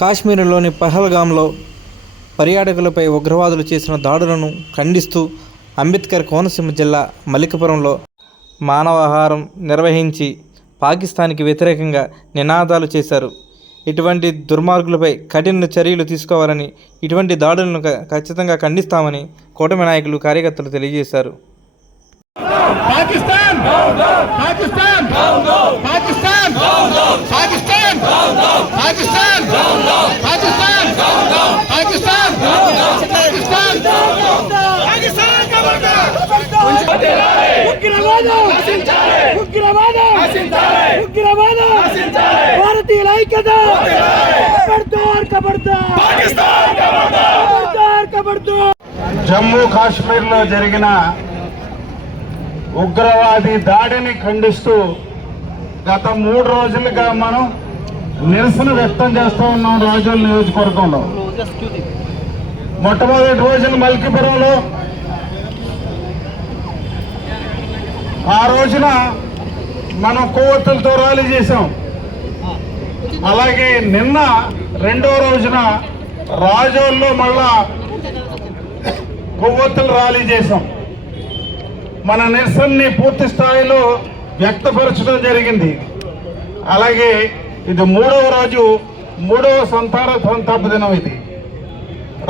కాశ్మీర్లోని పహల్గామ్లో పర్యాటకులపై ఉగ్రవాదులు చేసిన దాడులను ఖండిస్తూ అంబేద్కర్ కోనసీమ జిల్లా మలికపురంలో మానవహారం నిర్వహించి పాకిస్తాన్కి వ్యతిరేకంగా నినాదాలు చేశారు ఇటువంటి దుర్మార్గులపై కఠిన చర్యలు తీసుకోవాలని ఇటువంటి దాడులను ఖచ్చితంగా ఖండిస్తామని కూటమి నాయకులు కార్యకర్తలు తెలియజేశారు పాకిస్తాన్ పాకిస్తాన్ పాకిస్తాన్ భారతీయుల ఐక్యత జమ్మూ కాశ్మీర్ లో జరిగిన ఉగ్రవాది దాడిని ఖండిస్తూ గత మూడు రోజులుగా మనం నిరసన వ్యక్తం చేస్తూ ఉన్నాం రాజోల్ నియోజకవర్గంలో మొట్టమొదటి రోజున మల్కిపురంలో ఆ రోజున మనం కొవ్వొత్తులతో ర్యాలీ చేసాం అలాగే నిన్న రెండో రోజున రాజోల్లో మళ్ళా కొవ్వొత్తులు ర్యాలీ చేసాం మన నిరసనని పూర్తి స్థాయిలో వ్యక్తపరచడం జరిగింది అలాగే ఇది మూడవ రోజు మూడవ సంతాన సంతాప దినం ఇది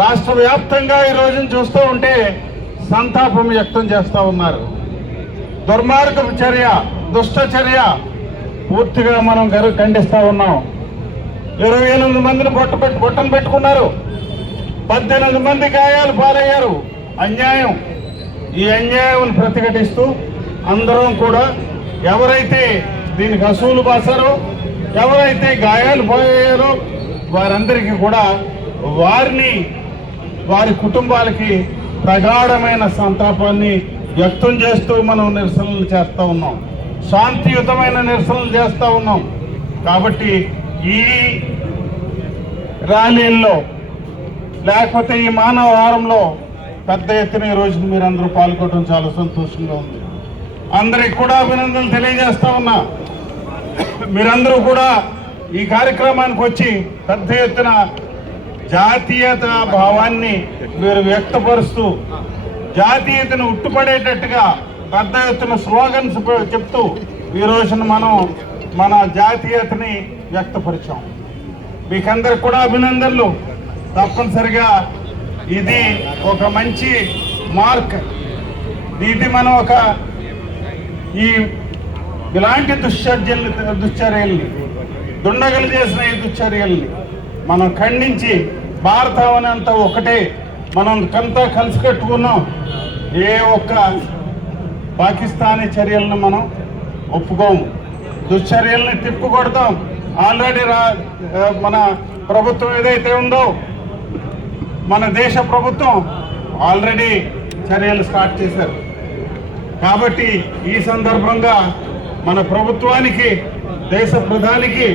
రాష్ట్ర వ్యాప్తంగా ఈ రోజును చూస్తూ ఉంటే సంతాపం వ్యక్తం చేస్తూ ఉన్నారు దుర్మార్గ చర్య దుష్టచర్య పూర్తిగా మనం గరు ఖండిస్తూ ఉన్నాం ఇరవై ఎనిమిది మందిని బొట్ట పెట్టి బొట్టను పెట్టుకున్నారు పద్దెనిమిది మంది గాయాలు పాలయ్యారు అన్యాయం ఈ అన్యాయం ప్రతిఘటిస్తూ అందరం కూడా ఎవరైతే దీనికి అసూలు బాసారో ఎవరైతే గాయాలు పోయారో వారందరికీ కూడా వారిని వారి కుటుంబాలకి ప్రగాఢమైన సంతాపాన్ని వ్యక్తం చేస్తూ మనం నిరసనలు చేస్తూ ఉన్నాం శాంతియుతమైన నిరసనలు చేస్తూ ఉన్నాం కాబట్టి ఈ ర్యాలీల్లో లేకపోతే ఈ మానవ మానవహారంలో పెద్ద ఎత్తున ఈరోజు మీరందరూ పాల్గొనడం చాలా సంతోషంగా ఉంది అందరికి కూడా అభినందనలు తెలియజేస్తా ఉన్నా మీరందరూ కూడా ఈ కార్యక్రమానికి వచ్చి పెద్ద ఎత్తున జాతీయత భావాన్ని మీరు వ్యక్తపరుస్తూ జాతీయతను ఉట్టుపడేటట్టుగా పెద్ద ఎత్తున స్లోగన్స్ చెప్తూ ఈ రోజున మనం మన జాతీయతని వ్యక్తపరిచాం మీకందరికి కూడా అభినందనలు తప్పనిసరిగా ఇది ఒక మంచి మార్క్ ఇది మనం ఒక ఈ ఇలాంటి దుశ్చర్యల్ని దుశ్చర్యల్ని దుండగలు చేసిన ఈ దుశ్చర్యల్ని మనం ఖండించి భారత అంతా ఒకటే మనం కంతా కలిసి కట్టుకున్నాం ఏ ఒక్క పాకిస్తానీ చర్యలను మనం ఒప్పుకోము దుశ్చర్యల్ని తిప్పుకొడతాం ఆల్రెడీ రా మన ప్రభుత్వం ఏదైతే ఉందో మన దేశ ప్రభుత్వం ఆల్రెడీ చర్యలు స్టార్ట్ చేశారు కాబట్టి ఈ సందర్భంగా మన ప్రభుత్వానికి దేశ ప్రధానికి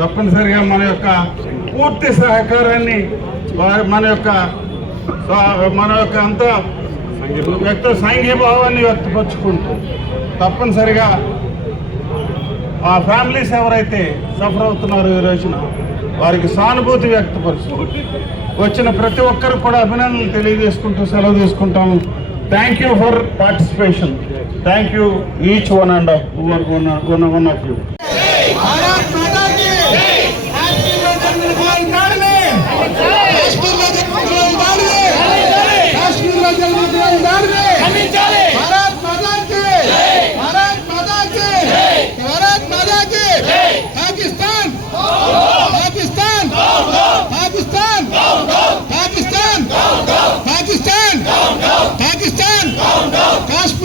తప్పనిసరిగా మన యొక్క పూర్తి సహకారాన్ని మన యొక్క మన యొక్క అంతా వ్యక్త సాంఘీభావాన్ని వ్యక్తపరుచుకుంటూ తప్పనిసరిగా ఆ ఫ్యామిలీస్ ఎవరైతే సఫర్ అవుతున్నారో ఈ రోజున వారికి సానుభూతి వ్యక్తపరుచుకుంటూ వచ్చిన ప్రతి ఒక్కరు కూడా అభినందనలు తెలియజేసుకుంటూ సెలవు తీసుకుంటాము Thank you for participation. Thank you each one and one of you.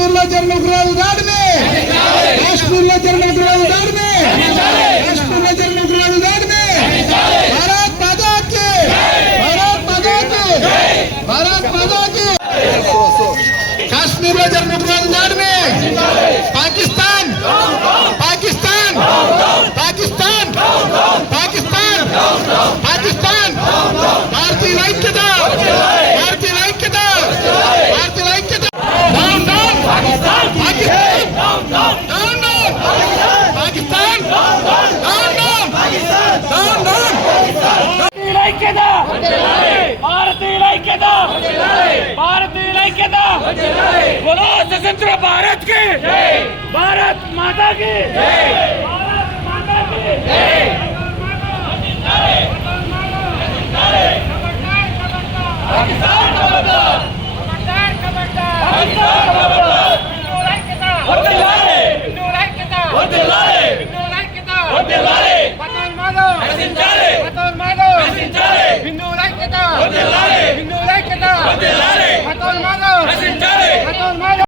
రాష్ట్రంలో జరిగిన ఉగ్రవాద దాడిని రాష్ట్రంలో జరిగిన ఉగ్రవాద దాడిని రాష్ట్రంలో జరిగిన ఉగ్రవాద దాడిని భారత్ మాతాకి భారత్ మాతాకి భారత్ మాతాకి కాశ్మీర్లో జరిగిన ఉగ్రవాద దాడిని పాకిస్తాన్ పాకిస్తాన్ పాకిస్తాన్ పాకిస్తాన్ పాకిస్తాన్ ಭಾರತೀಯ ಐಕ್ಯದ बोलो स्वतंत्र भारत के भारत माता की भारत माता की